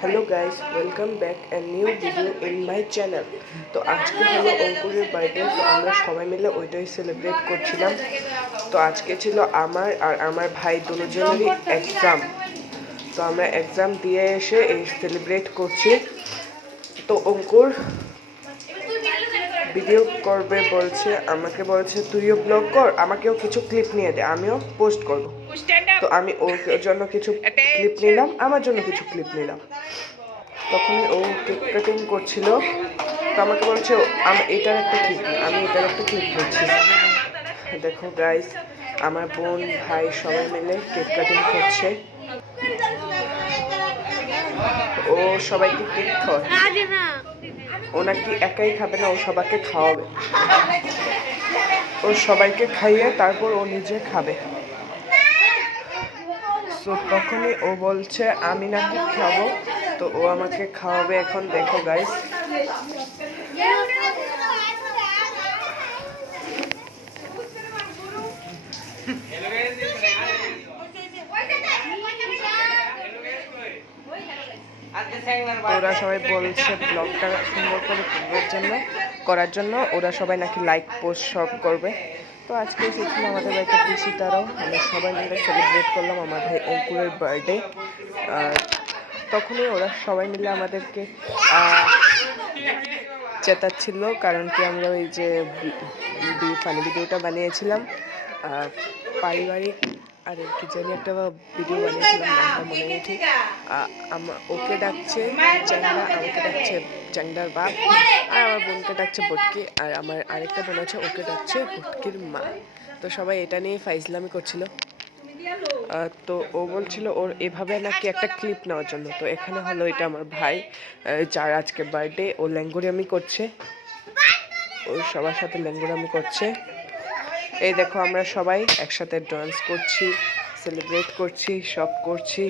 Hello guys, welcome back a new video in my channel. তো আজকে হলো অঙ্কুরের birthday. তো আমরা সবাই মিলে ওইটাই সেলিব্রেট করছিলাম। তো আজকে ছিল আমার আর আমার ভাই দুজনেরই এক্সাম। তো আমরা এক্সাম দিয়ে এসে এই সেলিব্রেট করছি। তো অঙ্কুর ভিডিও করবে বলছে, আমাকে বলছে তুইও ব্লগ কর, আমাকেও কিছু ক্লিপ নিয়ে দে, আমিও পোস্ট করব। তো আমি ওর জন্য কিছু ক্লিপ নিলাম, আমার জন্য কিছু ক্লিপ নিলাম। তখনই ও কেক কাটিং করছিল। তো আমাকে বলছে এটার একটা ক্লিপ, আমি এটার একটা ক্লিপ করছি। দেখো গাইস, আমার বোন ভাই সবাই মিলে কেক কাটিং করছে। ও সবাইকে কেক খাওয়ায়, ও নাকি একাই খাবে না, ও সবাইকে খাওয়াবে। ও সবাইকে খাইয়ে তারপর ও নিজে খাবে। তো তখনই ও বলছে আমি নাকি খাবো, তো ও আমাকে খাওয়াবে এখন। দেখো গাইস, ওরা সবাই বলছে ব্লগটা সুন্দর করে করার জন্য ওরা সবাই নাকি লাইক পোস্ট সব করবে। তো আজকে এসেছিল আমাদের বাড়িতে পিসি, তারাও আমরা সবাই মিলে সেলিব্রেট করলাম আমার ভাই অঙ্কুরের বার্থডে। তখনই ওরা সবাই মিলে আমাদেরকে চেতাচ্ছিল, কারণ কি আমরা ওই যে ফানি ভিডিওটা বানিয়েছিলাম পারিবারিক, আর কি জানি একটা ভিডিও বানিয়েছিলাম, নামটা মনে নেই ঠিক। ওকে ডাকছে চ্যাংড়া, আমাকে ডাকছে চ্যাংড়ার বাপ, আর আমার বোনকে ডাকছে বটকি, আর আমার আরেকটা বোন আছে ওকে ডাকছে বটকির মা। তো সবাই এটা নিয়ে ফাইজলামি করছিল। তো ও বলছিল ওর এভাবে নাকি একটা ক্লিপ নেওয়ার জন্য। তো এখানে হলো এটা আমার ভাই, যার আজকে বার্থডে, ও ল্যাঙ্গুরামি করছে, ও সবার সাথে ল্যাঙ্গুরামি করছে। এই দেখো আমরা সবাই একসাথে ডান্স করছি, সেলিব্রেট করছি, সব করছি।